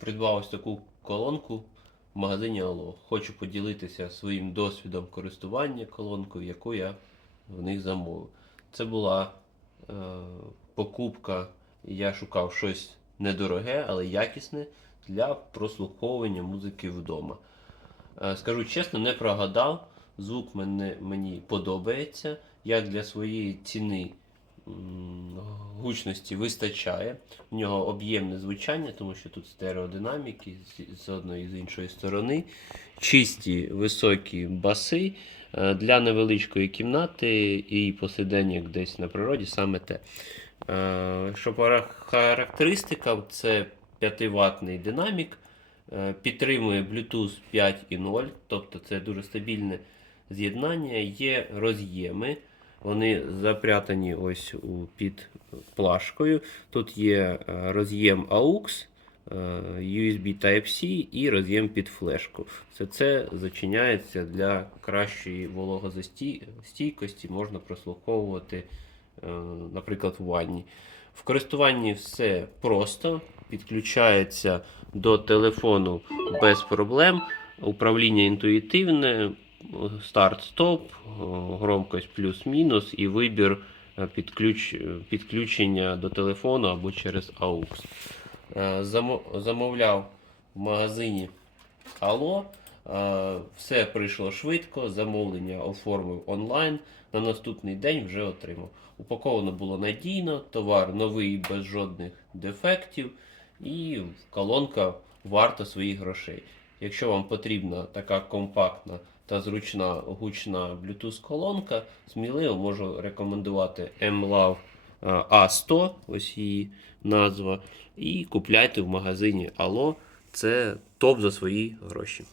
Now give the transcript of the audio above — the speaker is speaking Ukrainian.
придбав ось таку колонку в магазині Алло. Хочу поділитися своїм досвідом користування колонкою, яку я в них замовив. Це була е, покупка, я шукав щось недороге, але якісне для прослуховування музики вдома. Е, Скажу чесно, не прогадав. Звук мене, мені подобається. Як для своєї ціни гучності вистачає. У нього об'ємне звучання, тому що тут стереодинаміки з- одної і з іншої сторони. Чисті високі баси. Е, Для невеличкої кімнати і посидення десь на природі саме те. Е, Що по характеристикам, це 5-ваттний динамік. Е, Підтримує Bluetooth 5.0, тобто це дуже стабільне з'єднання. Є роз'єми. Вони запрятані ось під плашкою. Тут є е, роз'єм AUX, е, USB Type-C і роз'єм під флешку. Все це зачиняється для кращої вологозастійкості, можна прослуховувати, е, наприклад, в ванні. В користуванні все просто, підключається до телефону без проблем. Управління інтуїтивне, старт-стоп, громкость плюс-мінус і вибір е, підключ... підключення до телефону або через AUX. Е, Замовляв в магазині Алло. Е, Все прийшло швидко, замовлення оформив онлайн. На наступний день вже отримав. Упаковано було надійно, товар новий без жодних дефектів, і колонка варта своїх грошей. Якщо вам потрібна така компактна та зручна гучна Bluetooth колонка, сміливо можу рекомендувати MLAV A100, ось її назва, і купляйте в магазині Allo. Це топ за свої гроші.